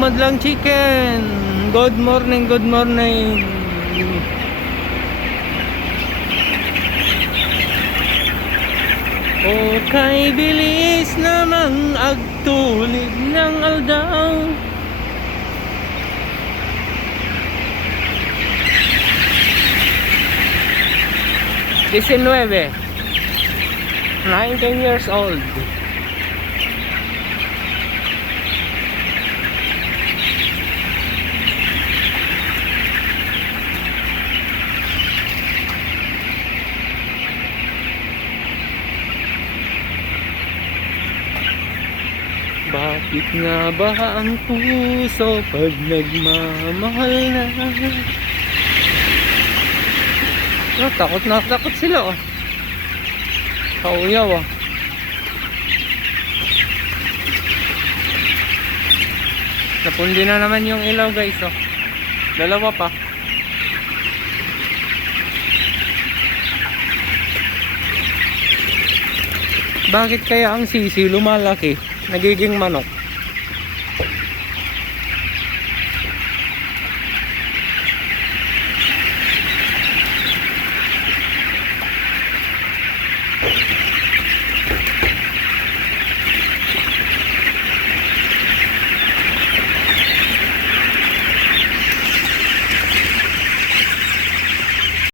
Madlang Chicken. Good morning, good morning. O kay bilis namang agtulid ng aldaw. Diecinueve. 19 years old. Bakit nga ba ang puso pag nagmamahal na? Ah, takot na takot sila oh. Kauyaw ah. Napundi na naman yung ilaw guys oh. Dalawa pa. Bakit kaya ang sisi lumalaki? Nagiging manok.